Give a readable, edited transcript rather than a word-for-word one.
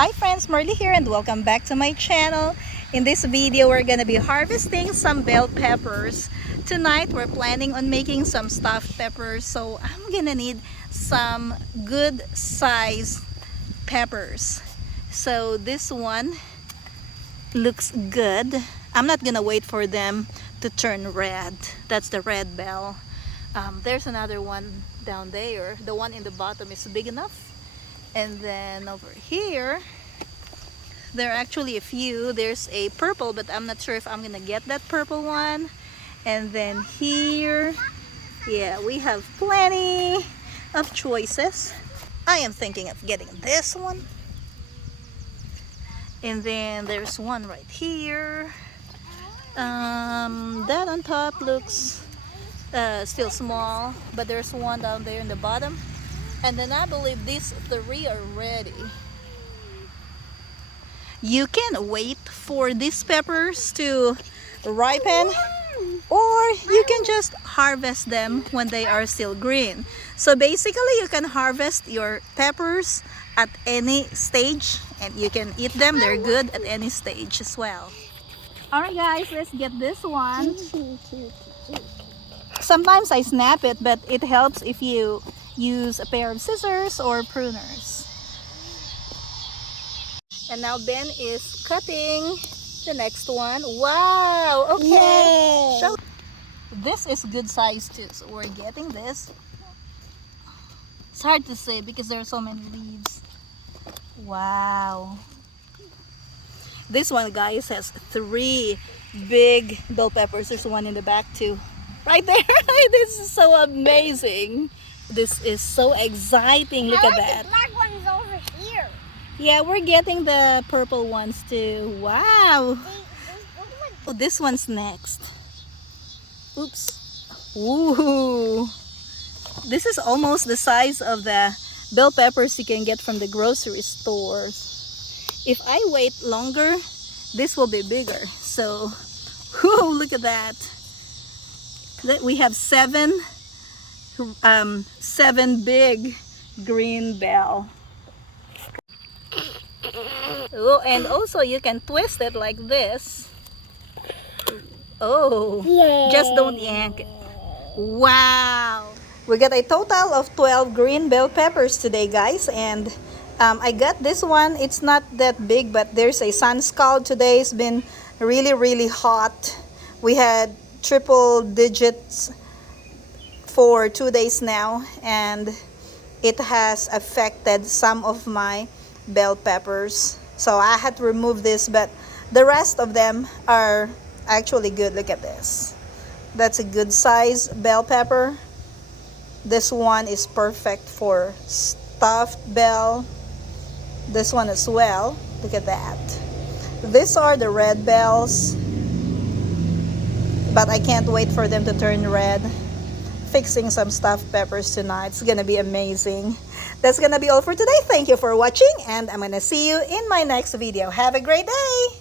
Hi friends, Merly here and welcome back to my channel. In this video, we're gonna be harvesting some bell peppers. Tonight, we're planning on making some stuffed peppers, so I'm gonna need some good size peppers. So this one looks good. I'm not gonna wait for them to turn red. That's the red bell. There's another one down there. The one in the bottom is big enough. And then over here, there are actually a few. There's a purple, but I'm not sure if I'm gonna get that purple one. And then here, yeah, we have plenty of choices. I am thinking of getting this one. And then there's one right here. That on top looks still small, but there's one down there in the bottom. And then I believe these three are ready. You can wait for these peppers to ripen, or you can just harvest them when they are still green. So basically, you can harvest your peppers at any stage and you can eat them. They're good at any stage as well. Alright guys, let's get this one. Sometimes I snap it, but it helps if you use a pair of scissors or pruners. And now Ben is cutting the next one. Wow! Okay. Show. This is good size too, so we're getting this. It's hard to say because there are so many leaves. Wow. This one, guys, has three big bell peppers. There's one in the back too. Right there. This is so amazing. This is so exciting. Look at that. The black one is over here. Yeah, we're getting the purple ones too. Wow. Oh, this one's next. Oops. Ooh. This is almost the size of the bell peppers you can get from the grocery stores. If I wait longer, this will be bigger. So, whoo, look at that. We have seven big green bell. Oh, and also you can twist it like this. Oh, Yay. Just don't yank it. Wow. We got a total of 12 green bell peppers today, guys, and I got this one. It's not that big, but there's a sun scald today. It's been really hot. We had triple digits for 2 days now, and it has affected some of my bell peppers, so I had to remove this, but the rest of them are actually good. Look at this. That's a good size bell pepper. This one is perfect for stuffed bell. This one as well. Look at that. These are the red bells, but I can't wait for them to turn red. Fixing some stuffed peppers tonight. It's gonna be amazing. That's gonna be all for today. Thank you for watching, and I'm gonna see you in my next video. Have a great day.